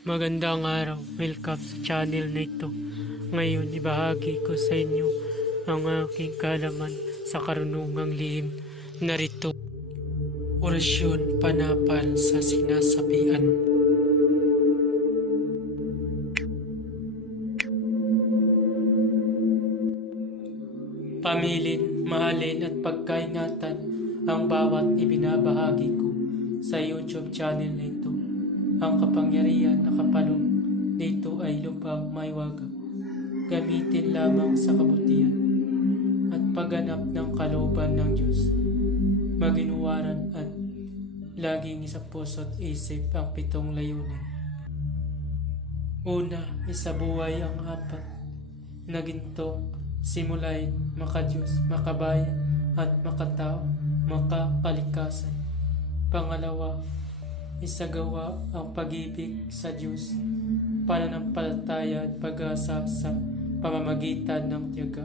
Magandang araw, welcome sa channel na ito. Ngayon, ibahagi ko sa inyo ang aking kaalaman sa karunungang lihim. Narito, orasyon panapal sa sinasabihan. Pamilin, mahalin at pagkaingatan ang bawat ibinabahagi ko sa YouTube channel na ito. Ang kapangyarihan na kapalong dito ay lubhang maiwaga. Gamitin lamang sa kabutihan at pagganap ng kalooban ng Diyos. Maginuwaran at laging isa puso't isip ang 7 layunin. Una, isabuhay ang 4 na gintong simulain makadiyos, makabayan at makatao, makakalikasan. Pangalawa, isagawa ang pag-ibig sa Diyos, pananampalataya at pag-asa sa pamamagitan ng tiyaga.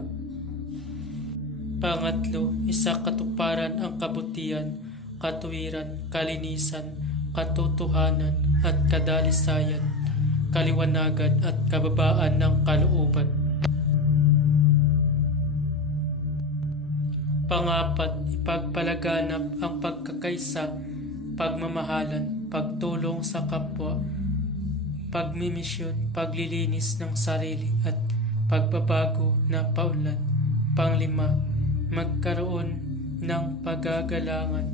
Pangatlo, isakatuparan ang kabutihan, katuwiran, kalinisan, katotohanan at kadalisayan, kaliwanagan at kababaan ng kalooban. Pangapat, ipagpalaganap ang pagkakaisa, pagmamahalan, pagtulong sa kapwa, pagmimisyon, paglilinis ng sarili at pagbabago na paunlad. Panglima, magkaroon ng pagagalangan,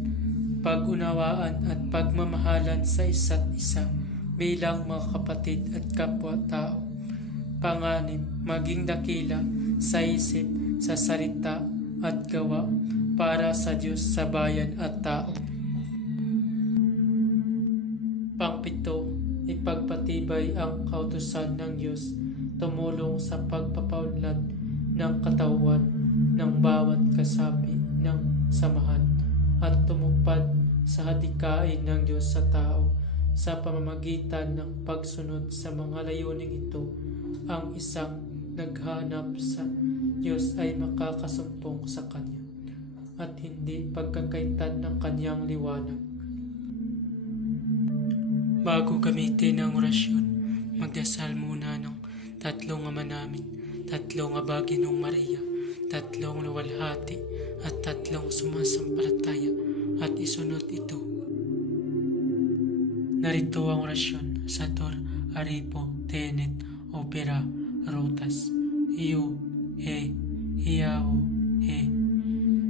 pag-unawaan at pagmamahalan sa isa't isa bilang mga kapatid at kapwa-tao. Panganim, maging dakila sa isip, sa salita at gawa para sa Diyos, sa bayan at tao. Pangpito, ipagpatibay ang kautusan ng Diyos, tumulong sa pagpapaunlad ng katawan ng bawat kasapi ng samahan at tumupad sa hadikain ng Diyos sa tao sa pamamagitan ng pagsunod sa mga layuning ito. Ang isang naghanap sa Diyos ay makakasumpong sa Kanya at hindi pagkakaitan ng Kanyang liwanag. Bago gamitin ang orasyon, magdasal muna ng 3 Ama Namin, 3 Aba Ginoong Maria, 3 luwalhati at 3 sumasampalataya at isunod ito. Narito ang orasyon: Sator, Aripo, Tenet, Opera, Rotas, Iyo, Iyaho,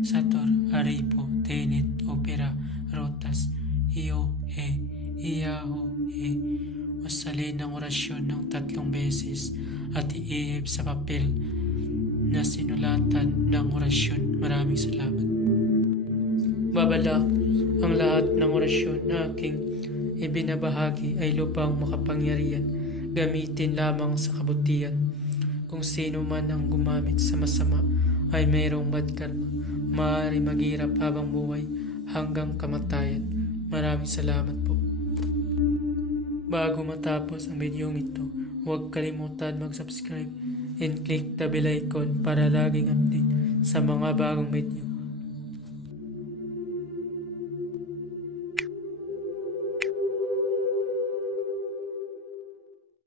Sator, Aripo, Tenet, Opera, Rotas, Iyo, Iyaho, Usalin ang orasyon ng 3 beses at iihip sa papel na sinulatan ng orasyon. Maraming salamat. Babala, ang lahat ng orasyon na aking ibinabahagi ay lubhang makapangyarihan. Gamitin lamang sa kabutihan. Kung sino man ang gumamit sa masama ay mayroong bad karma. Maaari maghirap habang buhay hanggang kamatayan. Maraming salamat po. Bago matapos ang video ito, huwag kalimutan mag-subscribe and click the bell icon para laging update sa mga bagong video.